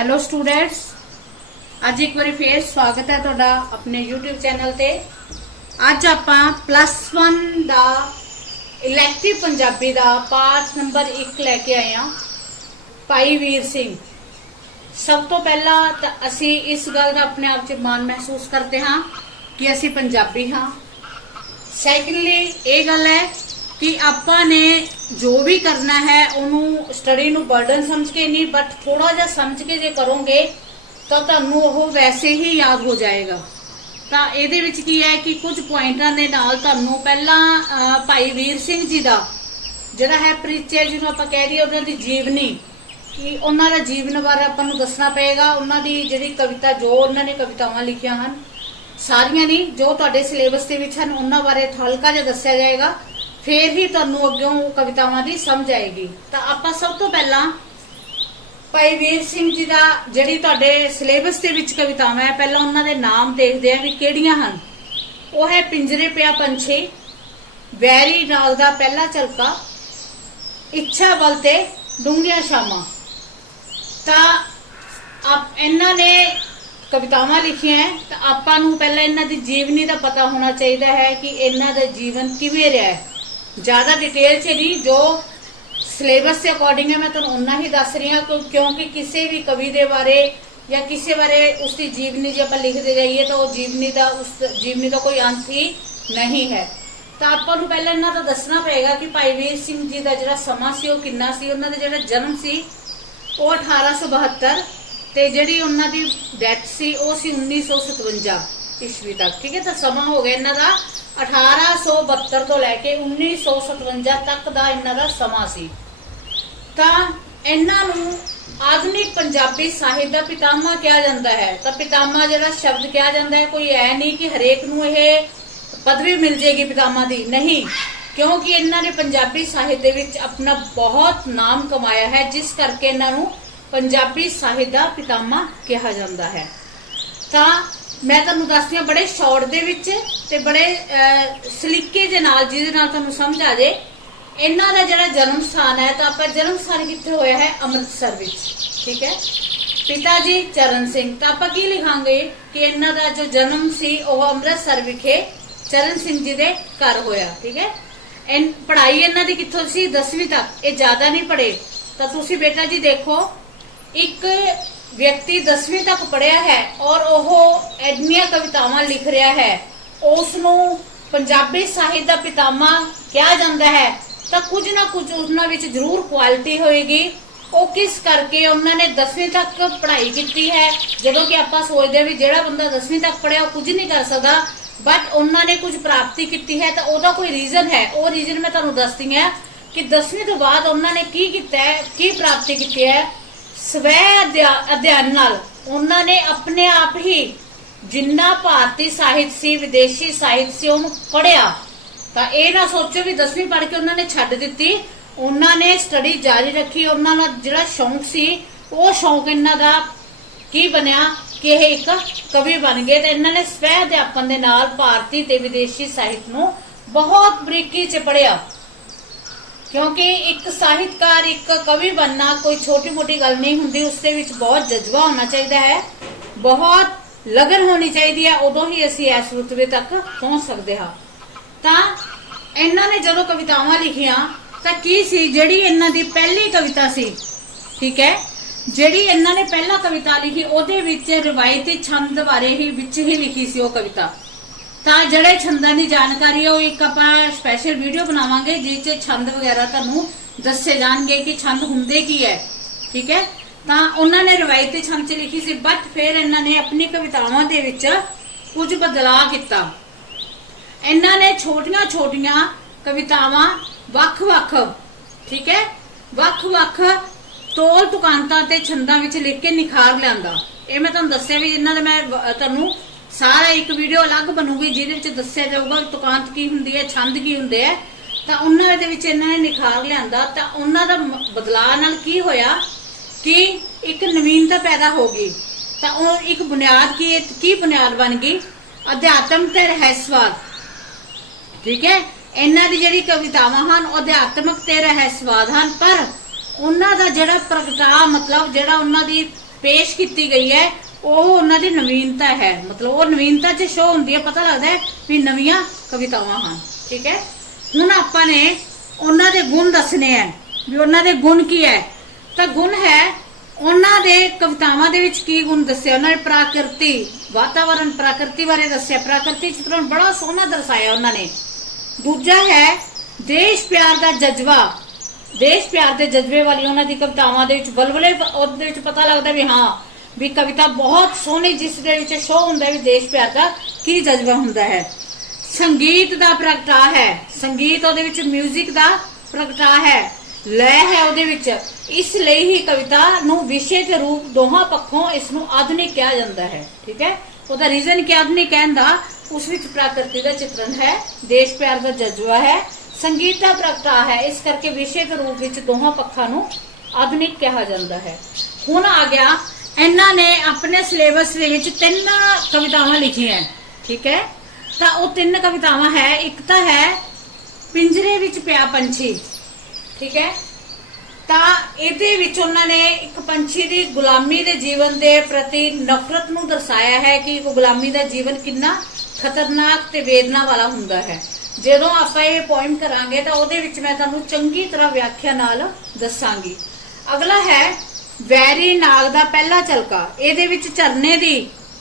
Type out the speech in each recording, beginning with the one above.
Hello students, अज एक बार फिर स्वागत है तुहाडा अपने यूट्यूब चैनल ते। अज आपां +1 दा इलैक्टिव पंजाबी दा पाठ नंबर 1 लैके आए हैं, भाई वीर सिंह। सब तो पहला तो असी इस गल का अपने आप च माण महसूस करते हाँ कि असी पंजाबी हाँ। सैकेंडली ये गल है कि आपां ने जो भी करना है उन्होंने स्टडी नूं बर्डन समझ के नहीं, बट थोड़ा जा समझ के जे करोगे तो तुहानूं वो वैसे ही याद हो जाएगा। तो ये की है कि कुछ पॉइंटां दे नाल तुहानूं पहला भाई वीर सिंह जी का जिहड़ा है परिचय, जिन्होंने आपां कह दईए उन्हां दी जीवनी, कि उन्हां दा जीवन बारे आपां नूं दसना पेगा। उन्हां दी जिहड़ी कविता, जो उन्होंने कवितावां लिखियां हन, सारियां नहीं, जो तुहाडे सिलेबस दे विच हन उन्हां बारे हल्का जिहा दस्सिया जाएगा, फिर ही तुहानूं अग्गों कवितावां दी समझ आएगी। तो आपां सब तो पहला भाई वीर सिंह जी का जिहड़ी तुहाडे सिलेबस दे विच कवितावां है, पहला उन्हां दे नाम देखदे आ भी किहड़ियां हन। वो है पिंजरे पिया पंछी, वैरी नाग दा पहला झलका, इच्छा बल ते डूंघियां शामां। तां आप इन्हां ने कवितावां लिखियां हैं, तो आपां नूं पहला इन्हां दी जीवनी का पता होना चाहिए है कि इन्हां दा जीवन किवें रहा है। ज़्यादा डिटेल च नहीं, जो सिलेबस के अकॉर्डिंग है मैं तुहानूं उन्ना ही दस रही हाँ, क्योंकि किसी भी कवि के बारे या किसी बारे उसकी जीवनी जो आप लिखते जाइए तो उस जीवनी का कोई अंत ही नहीं है। तो आपां नूं पहले इन्हां दा दसना पएगा कि भाई वीर सिंह जी का जिहड़ा समा सी ओह किन्ना सी। उन्हां दा जिहड़ा जन्म सी वो 1872 ते जिहड़ी उन्हां दी डैथ सी वो सी 1957 ईस्वी तक। ठीक है, तो समा हो गया इन्हां दा 1872 तो लैके 1957 तक का इन्हां दा समा सी। तां इन्हां नूं आधुनिक पंजाबी साहित्य का पितामह कहा जाता है। तो पितामह जिहड़ा शब्द कहा जाता है, कोई ऐ नहीं कि हरेक नूं इह पदवी मिल जाएगी पितामह दी, नहीं, क्योंकि इन्हां ने पंजाबी साहित्य विच अपना बहुत नाम कमाया है, जिस करके इन्हां नूं पंजाबी साहित्य का पितामह कहा जाता है। तां मैं तुहानूं दसदी हां बड़े शॉर्ट दे विच ते बड़े सलीके दे नाल, जिहदे नाल तुहानूं समझ आ जाए इन्हां दा जिहड़ा जन्म स्थान है। तो आपां जन्म स्थान कित्थे होया है? अमृतसर विच। ठीक है, पिता जी चरण सिंह। तो आपां की लिखांगे कि इन्हां दा जो जन्म सी ओह अमृतसर विखे चरण सिंह जी दे घर होया। ठीक है, पढ़ाई इन्हां दी कित्थों सी? 10वीं तक। ये ज्यादा नहीं पढ़े। तो तुसीं बेटा जी देखो, एक व्यक्ति 10वीं तक पढ़िया है और वह एडनिया कवितावां लिख रहा है, उसनूं पंजाबी साहित्य का पितामह कहा जाता है। तो कुछ ना कुछ उन्हां विच जरूर क्वालिटी होएगी। वो किस करके उन्होंने 10वीं तक पढ़ाई की है। जदों कि आपां सोचते हैं भी जिहड़ा बंदा 10वीं तक पढ़िया कुछ नहीं कर सकता, बट उन्होंने कुछ प्राप्ति की है, तो वह कोई रीजन है। वो रीजन मैं तुहानूं दसदी हां कि 10वीं तो बाद उन्होंने की कीता है, की प्राप्ति की है। स्वै अध्ययन नाल उन्होंने अपने आप ही जिन्ना भारतीय साहित्य सी, विदेशी साहित्य सी, उन्होंने पढ़िया। तो यह ना सोचो भी 10वीं पढ़ के उन्होंने छड्ड दित्ती, उन्होंने स्टडी जारी रखी। उन्होंने जिहड़ा शौक सी वो शौक इन्हां दा की बनया कि यह एक कवि बन गए। तो इन्होंने स्वै अध्यापन दे नाल भारतीय ते विदेशी साहित्य नूं बहुत बरीकी च पढ़िया, क्योंकि एक साहित्यकार, एक कवि बनना कोई छोटी मोटी गल नहीं हुंदी। उसदे विच बहुत जज्बा होना चाहिए है, बहुत लगन होनी चाहिए है, उदों ही असीं इस रुतबे तक पहुंच सकते हाँ। तां इन्हां ने जदों कवितावां लिखियां तां की सी जिहड़ी इन्हां दी पहली कविता सी। ठीक है, जिहड़ी इन्हां ने पहला कविता लिखी उहदे विच रिवायती छंद बारे ही विच ही लिखी सी वो कविता। तो जिहड़े छंदां की जानकारी है वो एक आपां स्पैशल वीडियो बनावांगे जिस छंद वगैरह तुहानूं दस्से जाणगे कि छंद हुंदे की है। ठीक है, तो उन्होंने रिवायती छंद च लिखी सी, बट फिर इन्होंने अपनी कवितावां दे विच कुछ बदलाव किया। इन्होंने छोटियां छोटियां कवितावां वख-वख, ठीक है, वख-वख तोल तुकांतां ते छंदां विच लिख के निखार लिआंदा। ये मैं तुहानूं दस्सिया भी, जिन्हां दे मैं तुहानूं सारा एक वीडियो अलग बनूगी जिहदे दस्सिया जाऊगा तुकांत की हुंदी है, छंद की हुंदे है। तो उन्हां दे विच इन्हां ने निखार लिआंदा। तो उन्हां दा बदलाव नाल की होया कि एक नवीनता पैदा हो गई। तो एक बुनियाद की बुनियाद बन गई अध्यात्म ते रहस्यवाद। ठीक है, इन्हां दी जिहड़ी कवितावां हन अध्यात्मक ते रहस्यवाद हन, पर उन्हां दा जिहड़ा प्रगटाव मतलब जिहड़ा उन्हां दी पेश की गई है ਉਹ ਉਹਨਾਂ ਦੀ ਨਵੀਨਤਾ ਹੈ, ਮਤਲਬ ਉਹ ਨਵੀਨਤਾ 'ਚ ਸ਼ੋ ਹੁੰਦੀ ਹੈ, ਪਤਾ ਲੱਗਦਾ ਹੈ ਵੀ ਨਵੀਆਂ ਕਵਿਤਾਵਾਂ ਹਨ। ਠੀਕ ਹੈ, ਹੁਣ ਆਪਾਂ ਨੇ ਉਹਨਾਂ ਦੇ ਗੁਣ ਦੱਸਣੇ ਆ ਵੀ ਉਹਨਾਂ ਦੇ ਗੁਣ ਕੀ ਹੈ। ਤਾਂ ਗੁਣ ਹੈ ਉਹਨਾਂ ਦੇ ਕਵਿਤਾਵਾਂ ਦੇ ਵਿੱਚ ਕੀ ਗੁਣ ਦੱਸਿਆ ਉਹਨਾਂ ਨੇ, ਪ੍ਰਾਕਿਰਤੀ ਵਾਤਾਵਰਣ ਪ੍ਰਕਿਰਤੀ ਬਾਰੇ ਦੱਸਿਆ, ਪ੍ਰਾਕਿਰਤੀ ਚਿਤਰਣ ਬੜਾ ਸੋਹਣਾ ਦਰਸਾਇਆ ਉਹਨਾਂ ਨੇ। ਦੂਜਾ ਹੈ ਦੇਸ਼ ਪਿਆਰ ਦਾ ਜਜ਼ਬਾ, ਦੇਸ਼ ਪਿਆਰ ਦੇ ਜਜ਼ਬੇ ਵਾਲੀ ਉਹਨਾਂ ਦੀ ਕਵਿਤਾਵਾਂ ਦੇ ਵਿੱਚ ਬਲਬਲੇ ਉਹਦੇ ਵਿੱਚ ਪਤਾ ਲੱਗਦਾ ਵੀ ਹਾਂ ਵੀ ਕਵਿਤਾ ਬਹੁਤ ਸੋਹਣੀ, ਜਿਸ ਦੇ ਵਿੱਚ ਸ਼ੋ ਹੁੰਦਾ ਵੀ ਦੇਸ਼ ਪਿਆਰ ਦਾ ਕੀ ਜਜ਼ਬਾ ਹੁੰਦਾ ਹੈ। ਸੰਗੀਤ ਦਾ ਪ੍ਰਗਟਾ ਹੈ, ਸੰਗੀਤ ਉਹਦੇ ਵਿੱਚ ਮਿਊਜ਼ਿਕ ਦਾ ਪ੍ਰਗਟਾ ਹੈ, ਲੈ ਹੈ ਉਹਦੇ ਵਿੱਚ, ਇਸ ਲਈ ਹੀ ਕਵਿਤਾ ਨੂੰ ਵਿਸ਼ੇ ਤੇ ਰੂਪ ਦੋਹਾਂ ਪੱਖੋਂ ਇਸ ਨੂੰ ਆਧੁਨਿਕ ਕਿਹਾ ਜਾਂਦਾ ਹੈ। ਠੀਕ ਹੈ, ਉਹਦਾ ਰੀਜ਼ਨ ਕਿ ਆਧੁਨਿਕ ਕਹਿਣ ਦਾ, ਉਸ ਵਿੱਚ ਪ੍ਰਕਿਰਤੀ ਦਾ ਚਿਤਰਣ ਹੈ, ਦੇਸ਼ ਪਿਆਰ ਦਾ ਜਜ਼ਬਾ ਹੈ, ਸੰਗੀਤ ਦਾ ਪ੍ਰਗਟਾ ਹੈ, ਇਸ ਕਰਕੇ ਵਿਸ਼ੇ ਦੇ ਰੂਪ ਵਿੱਚ ਦੋਹਾਂ ਪੱਖਾਂ ਨੂੰ ਆਧੁਨਿਕ ਕਿਹਾ ਜਾਂਦਾ ਹੈ। ਹੁਣ ਆ ਗਿਆ ਇਹਨਾਂ ਨੇ ਆਪਣੇ ਸਿਲੇਬਸ ਦੇ ਵਿੱਚ 3 ਕਵਿਤਾਵਾਂ ਲਿਖੀਆਂ। ਠੀਕ ਹੈ, ਤਾਂ ਉਹ 3 ਕਵਿਤਾਵਾਂ ਹੈ, ਇੱਕ ਤਾਂ ਹੈ ਪਿੰਜਰੇ ਵਿੱਚ ਪਿਆ ਪੰਛੀ। ਠੀਕ ਹੈ, ਤਾਂ ਇਹਦੇ ਵਿੱਚ ਉਹਨਾਂ ਨੇ ਇੱਕ ਪੰਛੀ ਦੀ ਗੁਲਾਮੀ ਦੇ ਜੀਵਨ ਦੇ ਪ੍ਰਤੀ ਨਫ਼ਰਤ ਨੂੰ ਦਰਸਾਇਆ ਹੈ ਕਿ ਉਹ ਗੁਲਾਮੀ ਦਾ ਜੀਵਨ ਕਿੰਨਾ ਖਤਰਨਾਕ ਤੇ ਵੇਦਨਾ ਵਾਲਾ ਹੁੰਦਾ ਹੈ। ਜਦੋਂ ਆਪਾਂ ਇਹ ਪੋਇਮ ਕਰਾਂਗੇ ਤਾਂ ਉਹਦੇ ਵਿੱਚ ਮੈਂ ਤੁਹਾਨੂੰ ਚੰਗੀ ਤਰ੍ਹਾਂ ਵਿਆਖਿਆ ਨਾਲ ਦੱਸਾਂਗੀ। ਅਗਲਾ ਹੈ ਵੈਰੀ ਨਾਗ ਦਾ ਪਹਿਲਾ ਝਲਕਾ, ਇਹਦੇ ਵਿੱਚ ਝਰਨੇ ਦੀ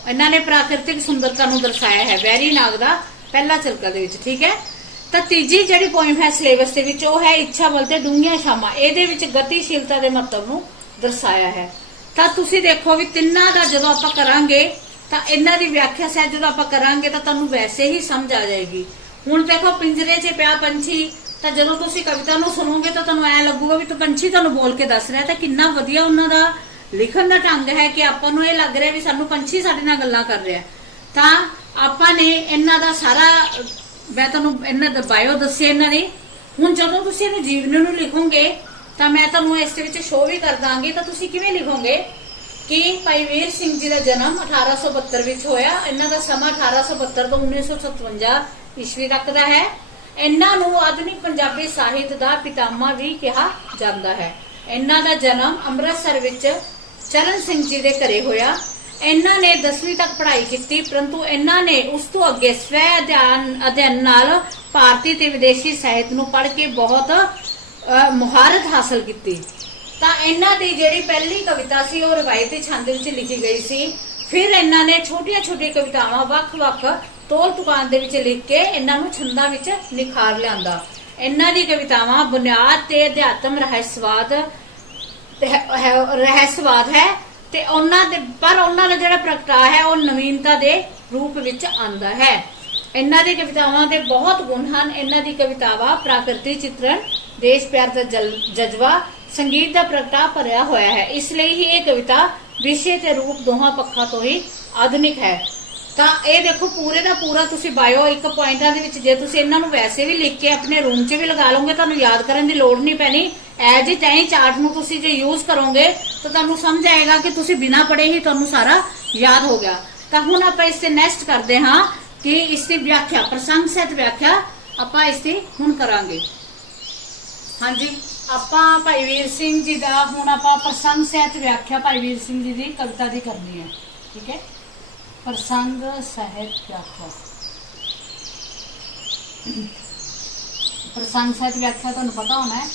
ਇਹਨਾਂ ਨੇ ਪ੍ਰਾਕਿਰਤਿਕ ਸੁੰਦਰਤਾ ਨੂੰ ਦਰਸਾਇਆ ਹੈ, ਵੈਰੀ ਨਾਗ ਦਾ ਪਹਿਲਾ ਝਲਕਾ ਦੇ ਵਿੱਚ। ਠੀਕ ਹੈ, ਤਾਂ ਤੀਜੀ ਜਿਹੜੀ ਪੋਇਮ ਹੈ ਸਿਲੇਬਸ ਦੇ ਵਿੱਚ ਉਹ ਹੈ ਇੱਛਾ ਬਲ ਤੇ ਡੂੰਘੀਆਂ ਛਾਵਾਂ, ਇਹਦੇ ਵਿੱਚ ਗਤੀਸ਼ੀਲਤਾ ਦੇ ਮਹੱਤਵ ਨੂੰ ਦਰਸਾਇਆ ਹੈ। ਤਾਂ ਤੁਸੀਂ ਦੇਖੋ ਵੀ ਤਿੰਨਾਂ ਦਾ ਜਦੋਂ ਆਪਾਂ ਕਰਾਂਗੇ ਤਾਂ ਇਹਨਾਂ ਦੀ ਵਿਆਖਿਆ ਸਹਿਜ ਜਦੋਂ ਆਪਾਂ ਕਰਾਂਗੇ ਤਾਂ ਤੁਹਾਨੂੰ ਵੈਸੇ ਹੀ ਸਮਝ ਆ ਜਾਏਗੀ। ਹੁਣ ਦੇਖੋ ਪਿੰਜਰੇ 'ਚ ਪਿਆ ਪੰਛੀ, ਤਾਂ ਜਦੋਂ ਤੁਸੀਂ ਕਵਿਤਾ ਨੂੰ ਸੁਣੋਗੇ ਤਾਂ ਤੁਹਾਨੂੰ ਐ ਲੱਗੂਗਾ ਵੀ ਪੰਛੀ ਤੁਹਾਨੂੰ ਬੋਲ ਕੇ ਦੱਸ ਰਿਹਾ, ਤਾਂ ਕਿੰਨਾ ਵਧੀਆ ਉਹਨਾਂ ਦਾ ਲਿਖਣ ਦਾ ਢੰਗ ਹੈ ਕਿ ਆਪਾਂ ਨੂੰ ਇਹ ਲੱਗ ਰਿਹਾ ਵੀ ਸਾਨੂੰ ਪੰਛੀ ਸਾਡੇ ਨਾਲ ਗੱਲਾਂ ਕਰ ਰਿਹਾ। ਤਾਂ ਆਪਾਂ ਨੇ ਇਹਨਾਂ ਦਾ ਸਾਰਾ ਮੈਂ ਤੁਹਾਨੂੰ ਇਹਨਾਂ ਦਾ ਬਾਇਓ ਦੱਸਿਆ ਇਹਨਾਂ ਦੀ। ਹੁਣ ਜਦੋਂ ਤੁਸੀਂ ਇਹਨੂੰ ਜੀਵਨੀ ਨੂੰ ਲਿਖੋਗੇ ਤਾਂ ਮੈਂ ਤੁਹਾਨੂੰ ਇਸ ਦੇ ਵਿੱਚ ਸ਼ੋਅ ਵੀ ਕਰ ਦਾਂਗੀ, ਤਾਂ ਤੁਸੀਂ ਕਿਵੇਂ ਲਿਖੋਗੇ ਕਿ ਭਾਈ ਵੀਰ ਸਿੰਘ ਜੀ ਦਾ ਜਨਮ 1872 ਵਿੱਚ ਹੋਇਆ, ਇਹਨਾਂ ਦਾ ਸਮਾਂ 1872 ਤੋਂ 1957 ਈਸਵੀ ਤੱਕ ਦਾ ਹੈ। ਇਹਨਾਂ ਨੂੰ ਆਧੁਨਿਕ ਪੰਜਾਬੀ ਸਾਹਿਤ ਦਾ ਪਿਤਾਮਾ ਵੀ ਕਿਹਾ ਜਾਂਦਾ ਹੈ। ਇਹਨਾਂ ਦਾ ਜਨਮ ਅੰਮ੍ਰਿਤਸਰ ਵਿੱਚ ਚਰਨ ਸਿੰਘ ਜੀ ਦੇ ਘਰੇ ਹੋਇਆ। ਇਹਨਾਂ ਨੇ 10ਵੀਂ ਤੱਕ ਪੜ੍ਹਾਈ ਕੀਤੀ, ਪਰੰਤੂ ਇਹਨਾਂ ਨੇ ਉਸ ਤੋਂ ਅੱਗੇ ਸਵੈ ਅਧਿਐਨ ਨਾਲ ਭਾਰਤੀ ਤੇ ਵਿਦੇਸ਼ੀ ਸਾਹਿਤ ਨੂੰ ਪੜ੍ਹ ਕੇ ਬਹੁਤ ਮੁਹਾਰਤ ਹਾਸਲ ਕੀਤੀ। ਤਾਂ ਇਹਨਾਂ ਦੀ ਜਿਹੜੀ ਪਹਿਲੀ ਕਵਿਤਾ ਸੀ ਉਹ ਰਵਾਇਤੀ ਛੰਦ ਵਿੱਚ ਲਿਖੀ ਗਈ ਸੀ। ਫਿਰ ਇਹਨਾਂ ਨੇ ਛੋਟੀਆਂ-ਛੋਟੀਆਂ ਕਵਿਤਾਵਾਂ ਵੱਖ-ਵੱਖ ਤੋਲ ਤੁਕਾਨ ਦੇ ਵਿੱਚ ਲਿਖ ਕੇ ਇਹਨਾਂ ਨੂੰ ਛੰਦਾਂ ਵਿੱਚ ਨਿਖਾਰ ਲਿਆਂਦਾ। ਇਹਨਾਂ ਦੀ ਕਵਿਤਾਵਾਂ ਬੁਨਿਆਦ ਤੇ ਅਧਿਆਤਮ ਰਹੱਸਵਾਦ ਹੈ ਤੇ ਉਹਨਾਂ ਦਾ ਜਿਹੜਾ ਪ੍ਰਗਟਾ ਹੈ ਉਹ ਨਵੀਨਤਾ ਦੇ ਰੂਪ ਵਿੱਚ ਆਂਦਾ ਹੈ। ਇਹਨਾਂ ਦੀ ਕਵਿਤਾਵਾਂ ਦੇ ਬਹੁਤ ਗੁਣ ਹਨ। ਇਹਨਾਂ ਦੀ ਕਵਿਤਾਵਾਂ ਪ੍ਰਾਕਿਰਤੀ ਚਿਤਰਣ, ਦੇਸ਼ ਪਿਆਰ ਦਾ ਜਜ਼ਬਾ, ਸੰਗੀਤ ਦਾ ਪ੍ਰਗਟਾ ਭਰਿਆ ਹੋਇਆ ਹੈ। ਇਸ ਲਈ ਹੀ ਇਹ ਕਵਿਤਾ ਵਿਸ਼ੇ ਤੇ ਰੂਪ ਦੋਹਾਂ ਪੱਖਾਂ ਤੋਂ ਹੀ ਆਧੁਨਿਕ ਹੈ। ਤਾਂ ਇਹ ਦੇਖੋ ਪੂਰੇ ਦਾ ਪੂਰਾ ਤੁਸੀਂ ਬਾਇਓ ਇੱਕ ਪੁਆਇੰਟਾਂ ਦੇ ਵਿੱਚ ਜੇ ਤੁਸੀਂ ਇਹਨਾਂ ਨੂੰ ਵੈਸੇ ਵੀ ਲਿਖ ਕੇ ਆਪਣੇ ਰੂਮ 'ਚ ਵੀ ਲਗਾ ਲਓਗੇ ਤੁਹਾਨੂੰ ਯਾਦ ਕਰਨ ਦੀ ਲੋੜ ਨਹੀਂ ਪੈਣੀ। ਐਜ ਇਟ ਐਂ ਚਾਰਟ ਨੂੰ ਤੁਸੀਂ ਜੇ ਯੂਜ਼ ਕਰੋਗੇ ਤਾਂ ਤੁਹਾਨੂੰ ਸਮਝ ਆਏਗਾ ਕਿ ਤੁਸੀਂ ਬਿਨਾਂ ਪੜ੍ਹੇ ਹੀ ਤੁਹਾਨੂੰ ਸਾਰਾ ਯਾਦ ਹੋ ਗਿਆ। ਤਾਂ ਹੁਣ ਆਪਾਂ ਇਸ ਤੇ ਨੈਕਸਟ ਕਰਦੇ ਹਾਂ ਕਿ ਇਸ ਦੀ ਵਿਆਖਿਆ, ਪ੍ਰਸੰਗ ਸਹਿਤ ਵਿਆਖਿਆ ਆਪਾਂ ਇਸ ਦੀ ਹੁਣ ਕਰਾਂਗੇ। ਹਾਂਜੀ, ਆਪਾਂ ਭਾਈ ਵੀਰ ਸਿੰਘ ਜੀ ਦਾ ਹੁਣ ਆਪਾਂ ਪ੍ਰਸੰਗ ਸਹਿਤ ਵਿਆਖਿਆ ਭਾਈ ਵੀਰ ਸਿੰਘ ਜੀ ਦੀ ਕਵਿਤਾ ਦੀ ਕਰਨੀ ਹੈ। ਠੀਕ ਹੈ, ਪ੍ਰਸੰਗ ਸਹਿਤ ਵਿਆਖਿਆ। ਪ੍ਰਸੰਗ ਸਹਿਤ ਵਿਆਖਿਆ ਤੁਹਾਨੂੰ ਪਤਾ ਹੋਣਾ ਹੈ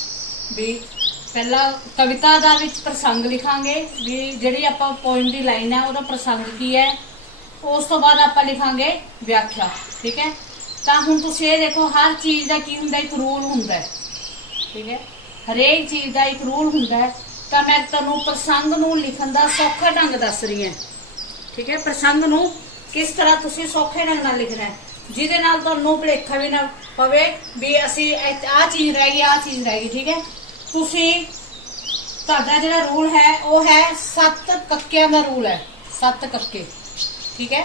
ਵੀ ਪਹਿਲਾਂ ਕਵਿਤਾ ਦਾ ਵਿੱਚ ਪ੍ਰਸੰਗ ਲਿਖਾਂਗੇ ਵੀ ਜਿਹੜੀ ਆਪਾਂ ਪੋਇਮ ਦੀ ਲਾਈਨ ਹੈ ਉਹਦਾ ਪ੍ਰਸੰਗ ਕੀ ਹੈ, ਉਸ ਤੋਂ ਬਾਅਦ ਆਪਾਂ ਲਿਖਾਂਗੇ ਵਿਆਖਿਆ। ਠੀਕ ਹੈ, ਤਾਂ ਹੁਣ ਤੁਸੀਂ ਇਹ ਦੇਖੋ ਹਰ ਚੀਜ਼ ਦਾ ਕੀ ਹੁੰਦਾ, ਇੱਕ ਰੂਲ ਹੁੰਦਾ ਹੈ। ਠੀਕ ਹੈ, ਹਰੇਕ ਚੀਜ਼ ਦਾ ਇੱਕ ਰੂਲ ਹੁੰਦਾ ਹੈ। ਤਾਂ ਮੈਂ ਤੁਹਾਨੂੰ ਪ੍ਰਸੰਗ ਨੂੰ ਲਿਖਣ ਦਾ ਸੌਖਾ ਢੰਗ ਦੱਸ ਰਹੀ ਹਾਂ। ਠੀਕ ਹੈ, ਪ੍ਰਸੰਗ ਨੂੰ ਕਿਸ ਤਰ੍ਹਾਂ ਤੁਸੀਂ ਸੌਖੇ ਢੰਗ ਨਾਲ ਲਿਖਣਾ ਹੈ ਜਿਹਦੇ ਨਾਲ ਤੁਹਾਨੂੰ ਭੁਲੇਖਾ ਵੀ ਨਾ ਪਵੇ ਵੀ ਅਸੀਂ ਆਹ ਚੀਜ਼ ਰਹਿ ਗਈ, ਆਹ ਚੀਜ਼ ਰਹਿ ਗਈ। ਠੀਕ ਹੈ, ਤੁਸੀਂ ਤੁਹਾਡਾ ਜਿਹੜਾ ਰੂਲ ਹੈ ਉਹ ਹੈ 7 ਕੱਕਿਆਂ ਦਾ ਰੂਲ ਹੈ, 7 ਕੱਕੇ। ਠੀਕ ਹੈ,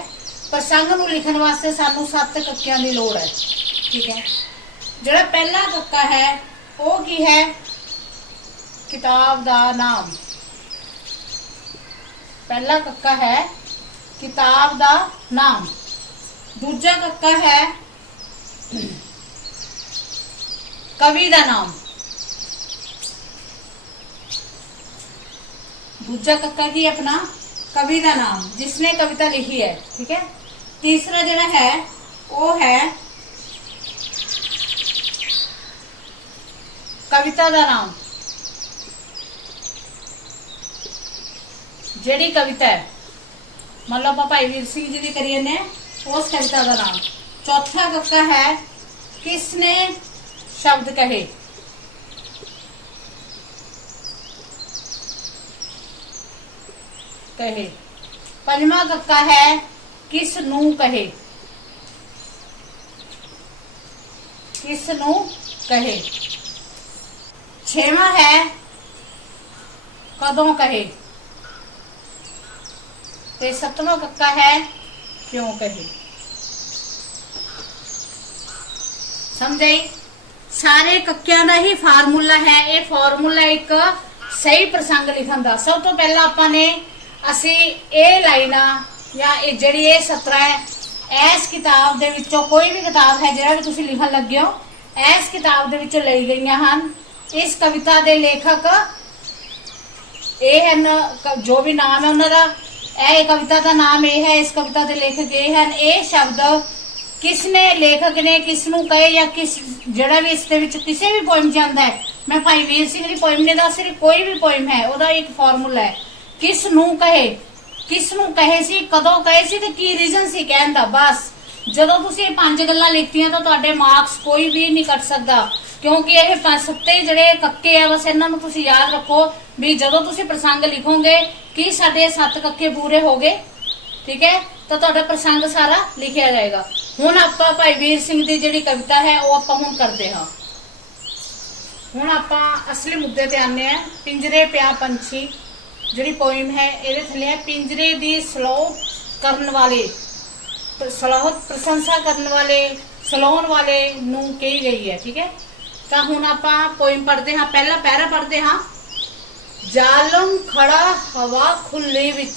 ਪ੍ਰਸੰਗ ਨੂੰ ਲਿਖਣ ਵਾਸਤੇ ਸਾਨੂੰ 7 ਕੱਕਿਆਂ ਦੀ ਲੋੜ ਹੈ। ਠੀਕ ਹੈ, ਜਿਹੜਾ ਪਹਿਲਾ ਕੱਕਾ ਹੈ ਉਹ ਕੀ ਹੈ, ਕਿਤਾਬ ਦਾ ਨਾਮ। ਪਹਿਲਾ ਕੱਕਾ ਹੈ ਕਿਤਾਬ ਦਾ ਨਾਮ। ਦੂਜਾ ਕੱਕਾ ਹੈ ਕਵੀ ਦਾ ਨਾਮ। दूजा कक्का की अपना कवि का नाम जिसने कविता लिखी है, ठीक है। तीसरा जरा है वो है कविता का नाम, जेड़ी कविता है मान लो आप भाई वीर सिंह जी की करिए ने उस कविता का नाम। चौथा कक्का है किसने शब्द कहे, कहे। पंजवा कक्का है किस नू कहे, किस नू कहे। छेवां है कदों कहे ते सतवां कक्का है क्यों कहे। समझाई? सारे कक्कियां दा ही फार्मूला है। ये फार्मूला एक सही प्रसंग लिखण दा। सब तो पहला आपाने असी ये लाइना या जिहड़ी ये सतरा है इस किताब दे विचों कोई भी किताब है जिहड़ा भी तुसीं लिखण लगे हो इस किताब दे विचों लई गईयां हन। इस कविता दे लेखक ये हन, जो भी नाम है उन्हां दा, यह कविता का नाम यह है, इस कविता के लेखक ये हैं। ये शब्द किसने लेखक ने किसनू कहे या किस जड़ा भी इसके किसी भी पोइम जाता है, मैं भाई वीर सिंह की पोइम ने दस रही, कोई भी पोइम है वह एक फॉर्मूला है किसनू कहे, किसनू कहे सी, कदों कहे सी ते की रीजन सी कहन दा। बस जदों तुसीं ये 5 गल्लां लिखतियां तो तुहाडे मार्क्स कोई भी नहीं कट सकता, क्योंकि ये 7 जड़े कक्के आ बस इन्हां नूं तुसीं याद रखो भी जदों तुसीं प्रसंग लिखोगे कि साडे 7 कक्के पूरे हो गए, ठीक है, तो तुहाडा प्रसंग सारा लिखिया जाएगा। हुण आपां भाई वीर सिंह की जिहड़ी कविता है वो आपां हुण करदे हां। हुण आपां असली मुद्दे ते आने आ। पिंजरे पिया पंछी जिहड़ी पोइम है इहदे थल्ले है पिंजरे दी सलोह करन वाले, सलाह प्रशंसा करने वाले, सलाहण वाले नूं कही गई है, ठीक है। तो हुण आपां पोइम पढ़ते हाँ। पहला पैरा पढ़ते हाँ। जालम खड़ा हवा खुली विच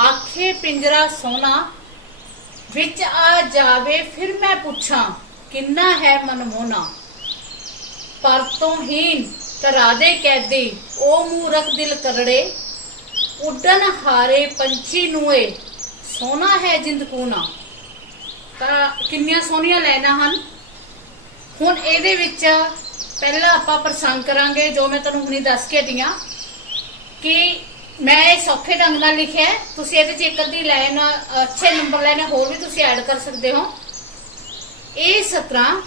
आखे पिंजरा सोना, विच आ जावे फिर मैं पूछा किन्ना है मनमोना। पर तो हीन तरादे कैदी ओ मूरख दिल करड़े, उड़न हारे पंछी नुए सोना है जिंद कूना। किन्नियां सोहनियां लाइनां हन। हुण इहदे विच पहला आपां प्रसंग करांगे जो मैं तुहानूं हुणी दस के हटी हां कि मैं सौखे ढंग नाल लिखिआ है। तुसीं इहदे च एक अद्धी लाइन अच्छे नंबर लाइन होर भी तुसीं ऐड कर सकदे हो। ये 17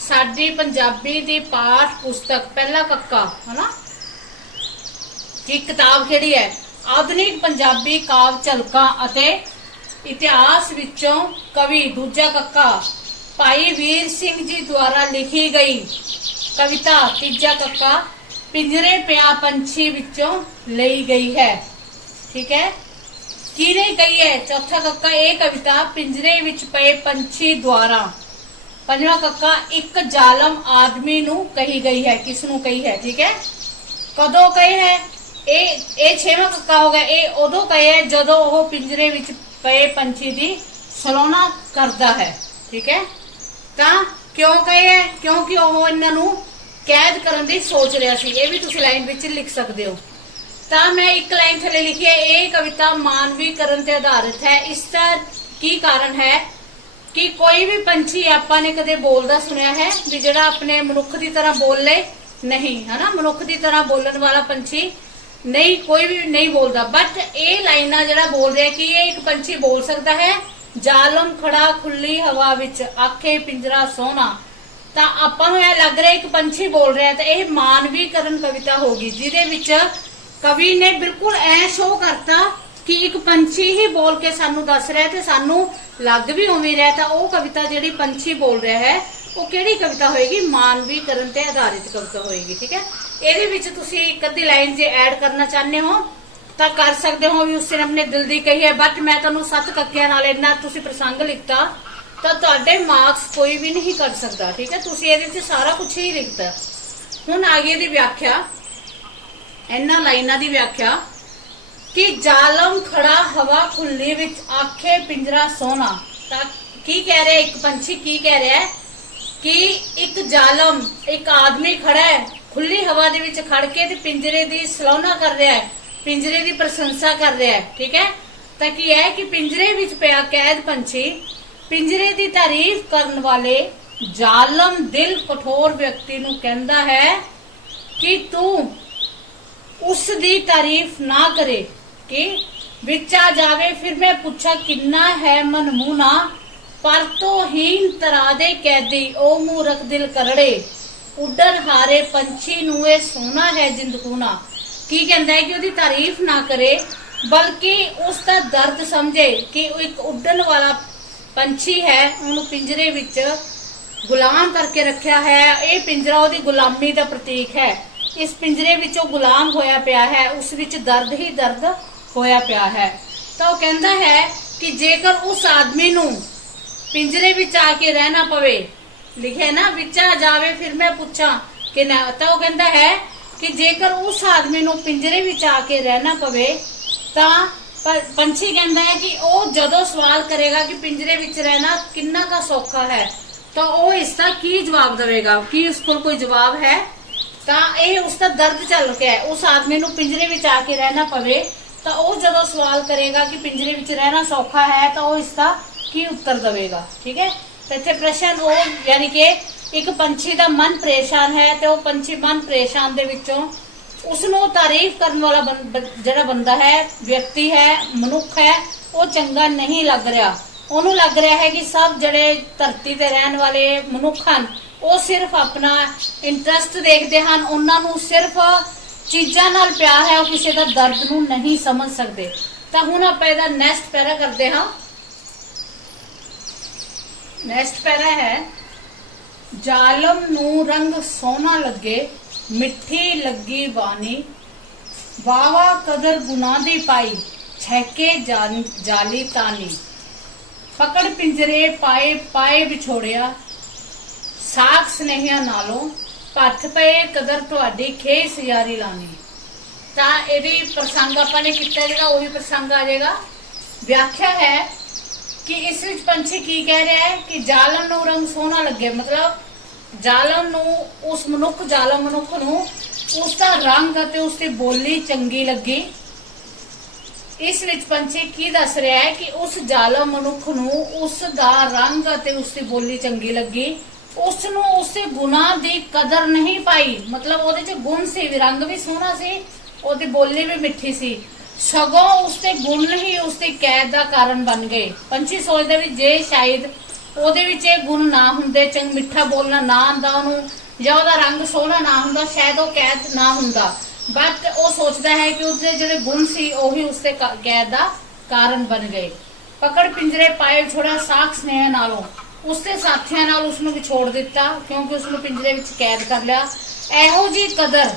साडी पंजाबी दी पाठ पुस्तक पहला कक्का है ना की किताब किहड़ी है आधुनिक पंजाबी काव झलकां अते इतिहास विचों कवि दूजा कक्का भाई वीर सिंह जी द्वारा लिखी गई कविता तीजा कक्का पिंजरे पिया पंछी विचों लई गई है, ठीक है। किने कही है चौथा कक्का ये कविता पिंजरे विच पए पंछी द्वारा। पंजवा कक्का एक जालम आदमी नू कही गई है, किसनू कही है, ठीक है। कदों कही है ए 6वां कक्का हो गया। ये उदों कही है जदों वो पिंजरे विच पए पंछी दी सलोना करदा है, ठीक है। तां क्यों कही है क्योंकि वो इन्हां नू कैद करन दी सोच रहा सी। ये भी तुसीं लाइन विच लिख सकदे हो। तां मैं एक लाइन थले लिखी है ये कविता मानवीकरण ते आधारित है। इसका की कारण है कि कोई भी पंछी आपां ने कदे बोलदा सुनिया है भी जिहड़ा अपने मनुख की तरह बोल ले नहीं, है ना। मनुख की तरह बोलने वाला पंछी नहीं, कोई भी नहीं बोलता। बट ये लाइना जरा बोल रहा है कि ये एक पंछी बोल सकता है जालम खड़ा खुली हवा विच आखे पिंजरा सोना। तो आपां नूं यह लग रहा है एक पंछी बोल रहा है, तो यह मानवीकरण कविता होगी जिहदे विच कवि ने बिल्कुल ऐ शो करता कि एक पंछी ही बोल के सानू दस रहा है ते सानू लग भी उवें रहा। तो वह कविता जिहड़ी पंछी बोल रहा है वो किहड़ी कविता होएगी मानवीकरण ते आधारित कविता होएगी, ठीक है। ਇਹਦੇ ਵਿੱਚ ਤੁਸੀਂ ਇੱਕ ਅੱਧੀ ਲਾਈਨ ਜੇ ਐਡ ਕਰਨਾ ਚਾਹੁੰਦੇ ਹੋ ਤਾਂ ਕਰ ਸਕਦੇ ਹੋ ਵੀ ਉਸਨੇ ਆਪਣੇ ਦਿਲ ਦੀ ਕਹੀ ਹੈ। ਬਟ ਮੈਂ ਤੁਹਾਨੂੰ 7 ਕੱਕਿਆਂ ਨਾਲ ਇੰਨਾ ਤੁਸੀਂ ਪ੍ਰਸੰਗ ਲਿਖਤਾ ਤਾਂ ਤੁਹਾਡੇ ਮਾਰਕਸ ਕੋਈ ਵੀ ਨਹੀਂ ਕੱਢ ਸਕਦਾ, ਠੀਕ ਹੈ। ਤੁਸੀਂ ਇਹਦੇ ਵਿੱਚ ਸਾਰਾ ਕੁਝ ਹੀ ਲਿਖਤਾ। ਹੁਣ ਆਗੇ ਦੀ ਵਿਆਖਿਆ ਇਹਨਾਂ ਲਾਈਨਾਂ ਦੀ ਵਿਆਖਿਆ ਕਿ ਜਾਲਮ ਖੜਾ ਹਵਾ ਖੁੱਲੀ ਵਿੱਚ ਆਖੇ ਪਿੰਜਰਾ ਸੋਨਾ। ਤਾਂ ਕੀ ਕਹਿ ਰਿਹਾ ਇੱਕ ਪੰਛੀ ਕੀ ਕਹਿ ਰਿਹਾ ਹੈ कि एक जालम एक आदमी खड़ा है खुली हवा दे विच खड़ के ते पिंजरे दी सलाहना कर रहा है पिंजरे की प्रशंसा कर रहा है। ठीक है, तो की है कि पिंजरे विच पिया कैद पंछी पिंजरे की तारीफ करने वाले जालम दिल कठोर व्यक्ति नूं कहंदा है कि तू उस दी तारीफ ना करे कि विच आ जावे। फिर मैं पूछा किन्ना है मनमूना पर तो हीन तरा दे कैदी ओ मूरख दिल करड़े उडन हारे पंछी नूं ए सोना है जिंदकूना। की कहंदा है कि उसकी तारीफ ना करे बल्कि उसका दर्द समझे कि एक उडन वाला पंछी है, उन्होंने पिंजरे विच गुलाम करके रखा है। ये पिंजरा उसकी गुलामी का प्रतीक है। इस पिंजरे विच वो गुलाम होया पिया है, उस विच दर्द ही दर्द होया पिया है। तो कहता है कि जेकर उस आदमी नूं पिंजरे विच आके रहना पवे, लिखे ना विच आ जावे फिर मैं पूछा कि ना, तो कहता है कि जेकर उस आदमी नूं पिंजरे विच आके रहना पवे तां पंछी कहता है कि वो जदों सवाल करेगा कि पिंजरे विच रहना किन्ना का सौखा है, तो वो इसका की जवाब देगा कि उसको कोई जवाब है, तो ये उसका दर्द चल रहा है। उस आदमी नूं पिंजरे विच आके रहना पवे तो वो जदों सवाल करेगा कि पिंजरे विच रहना सौखा है तो वो इसका की उत्तर देगा। ठीक है, तो इत्थे प्रश्न वो यानी कि एक पंछी का मन परेशान है तो वो पंछी मन परेशान दे विचों उसनों तारीफ करने वाला जिहड़ा बंदा है, व्यक्ति है, मनुख है, वो चंगा नहीं लग रहा। उन्होंने लग रहा है कि सब जड़े धरती ते रहने वाले मनुख हैं वो सिर्फ अपना इंटरस्ट देखते हैं, उन्होंने सिर्फ चीज़ों नाल प्यार है, वो किसी का दर्द नूं नहीं समझ सकते। तो हुण आपां इहदा नैक्सट पैरा करते हाँ। नैक्सट पैरा है जालम नूं रंग सोहना लगे मिठी लगी बानी वावा कदर गुना दी पाई छेके जाली तानी पकड़ पिंजरे पाए पाए विछोड़िया साख स्नेहिया नालों पथ पे कदर तुहाडी खेस यारी लानी। ता इहदी प्रसंग आपां ने कीता जेड़ा ओही प्रसंग आ जाएगा। व्याख्या है कि इस विच पंछी की कह रहा है कि जालम नूं रंग सोहना लगे, मतलब जालम नूं उस मनुख जालम मनुख नूं उसका रंग अते उसकी बोली चंगी लगी। इस विच पंछी की दस रहा है कि उस जालम मनुख नूं उसका रंग अते उसकी बोली चंगी लगी, उसनूं उसके गुनाह की कदर नहीं पाई, मतलब ਉਹਦੇ ਚ गुण सी, रंग भी सोहना सी, ਉਹਦੀ बोली भी मिठी सी, सगों उसके गुण ही उसकी कैद का कारण बन गए। पंछी सोचदा भी जे शायद ਉਹਦੇ ਵਿੱਚ ਇਹ गुण ना ਹੁੰਦੇ, ਚੰਗ मिठा बोलना ना आंदा ਉਹਨੂੰ ਜਾਂ ਉਹਦਾ रंग सोहना ना ਹੁੰਦਾ, शायद वो कैद ना ਹੁੰਦਾ, बट वो सोचता है कि उसके ਜਿਹੜੇ गुण सी ਉਹੀ उसके कैद का कारण बन गए। पकड़ पिंजरे पाए छोड़ा साख स्नेह नालों उसके साथियों नाल उसनूं विछोड़ दिता क्योंकि उसनूं पिंजरे विच कैद कर लिया। ਇਹੋ जी कदर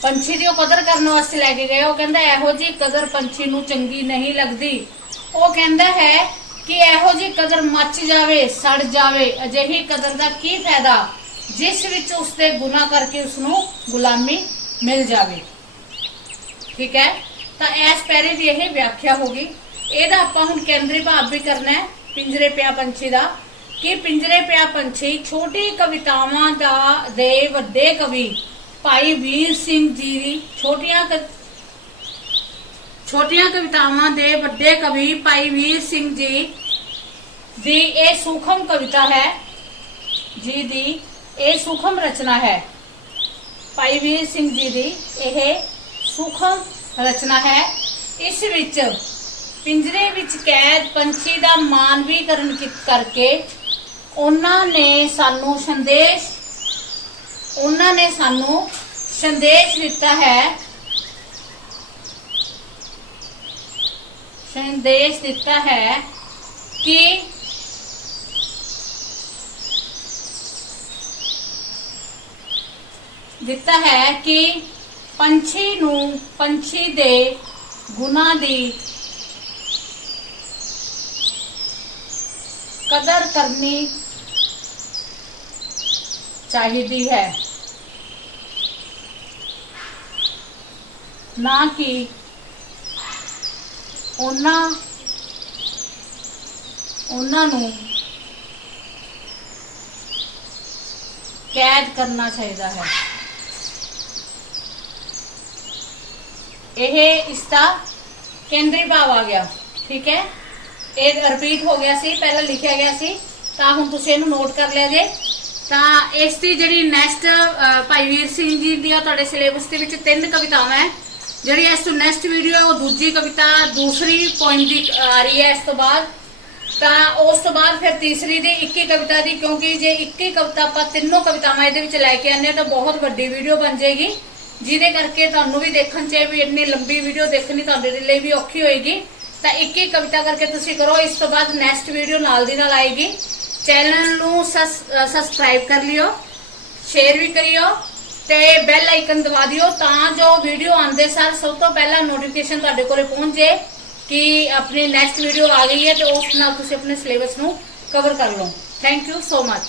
पंछी की कदर करने वास्ते लैके गए, वो कहता ਇਹੋ जी कदर पंछी नूं चंगी नहीं लगती। वो कहता है कि ਇਹੋ जी कदर मच जावे सड़ जावे, अजिही कदर का की फायदा जिस विच उसके गुना करके उसनूं गुलामी मिल जावे। ठीक है, तो इस पैरे की यही व्याख्या होगी। ਇਹਦਾ ਆਪਾਂ ਹੁਣ केंद्री भाव भी करना है पिंजरे पिया पंछी का कि पिंजरे पिया पंछी छोटी कवितावां दा दे वड्डे कवि भाई वीर सिंह जी दी छोटियां कवितावां दे वड्डे कवि भाई वीर सिंह जी दी ये सूखम कविता है जी दी ये सूखम रचना है। भाई वीर सिंह जी दी यह सूखम रचना है। इस विच पिंजरे विच कैद पंछी का मानवीकरण करके उन्होंने सानू संदेश दिता है, कि पंछी दे गुना दी कदर करनी चाहिए है, ना कि उन्होंने कैद करना चाहिए है। ਇਹ ਇਸਦਾ ਕੇਂਦਰੀ ਭਾਵ ਆ ਗਿਆ। ਠੀਕ ਹੈ, ਇਹ ਰਿਪੀਟ ਹੋ ਗਿਆ ਸੀ, ਪਹਿਲਾਂ ਲਿਖਿਆ ਗਿਆ ਸੀ, ਤਾਂ ਹੁਣ ਤੁਸੀਂ ਇਹਨੂੰ ਨੋਟ ਕਰ ਲਿਆ ਜੇ। ਤਾਂ ਇਸ ਦੀ ਜਿਹੜੀ ਨੈਕਸਟ ਭਾਈ ਵੀਰ ਸਿੰਘ ਜੀ ਦੀਆਂ ਤੁਹਾਡੇ ਸਿਲੇਬਸ ਦੇ ਵਿੱਚ 3 ਕਵਿਤਾਵਾਂ ਹੈ। ਜਿਹੜੀ ਇਸ ਤੋਂ ਨੈਕਸਟ ਵੀਡੀਓ ਹੈ ਉਹ ਦੂਜੀ ਕਵਿਤਾ ਦੂਸਰੀ ਪੋਇੰਟ ਦੀ ਆ ਰਹੀ ਹੈ। ਇਸ ਤੋਂ ਬਾਅਦ ਤਾਂ ਉਸ ਤੋਂ ਬਾਅਦ ਫਿਰ ਤੀਸਰੀ ਦੀ 21 ਕਵਿਤਾ ਦੀ, ਕਿਉਂਕਿ ਜੇ 21 ਕਵਿਤਾ ਆਪਾਂ ਤਿੰਨੋਂ ਕਵਿਤਾਵਾਂ ਇਹਦੇ ਵਿੱਚ ਲੈ ਕੇ ਆਨੇ ਤਾਂ ਬਹੁਤ ਵੱਡੀ ਵੀਡੀਓ ਬਣ ਜਾਏਗੀ, ਜਿਹਦੇ ਕਰਕੇ ਤੁਹਾਨੂੰ ਵੀ ਦੇਖਣ 'ਚ ਵੀ ਇੰਨੀ ਲੰਬੀ ਵੀਡੀਓ ਦੇਖਣੀ ਤੁਹਾਡੇ ਲਈ ਵੀ ਔਖੀ ਹੋਏਗੀ। ਤਾਂ 21 ਕਵਿਤਾ ਕਰਕੇ ਤੁਸੀਂ ਕਰੋ। ਇਸ ਤੋਂ ਬਾਅਦ ਨੈਕਸਟ ਵੀਡੀਓ ਨਾਲ ਦੀ ਨਾਲ ਆਏਗੀ। ਚੈਨਲ ਨੂੰ ਸਬਸਕ੍ਰਾਈਬ ਕਰ ਲਿਓ, ਸ਼ੇਅਰ ਵੀ ਕਰਿਓ ਤੇ ਬੈਲ ਆਈਕਨ ਦਬਾ ਦਿਓ, ਤਾਂ ਜੋ ਵੀਡੀਓ ਆਉਂਦੇ ਸਾਰ ਸਭ ਤੋਂ ਪਹਿਲਾਂ ਨੋਟੀਫਿਕੇਸ਼ਨ ਤੁਹਾਡੇ ਕੋਲੇ ਪਹੁੰਚ ਜਾਏ ਕਿ ਆਪਣੀ ਨੈਕਸਟ ਵੀਡੀਓ ਆ ਗਈ ਹੈ, ਤੇ ਉਸ ਨਾਲ ਤੁਸੀਂ ਆਪਣੇ ਸਿਲੇਬਸ ਨੂੰ ਕਵਰ ਕਰ ਲਓ। Thank you so much.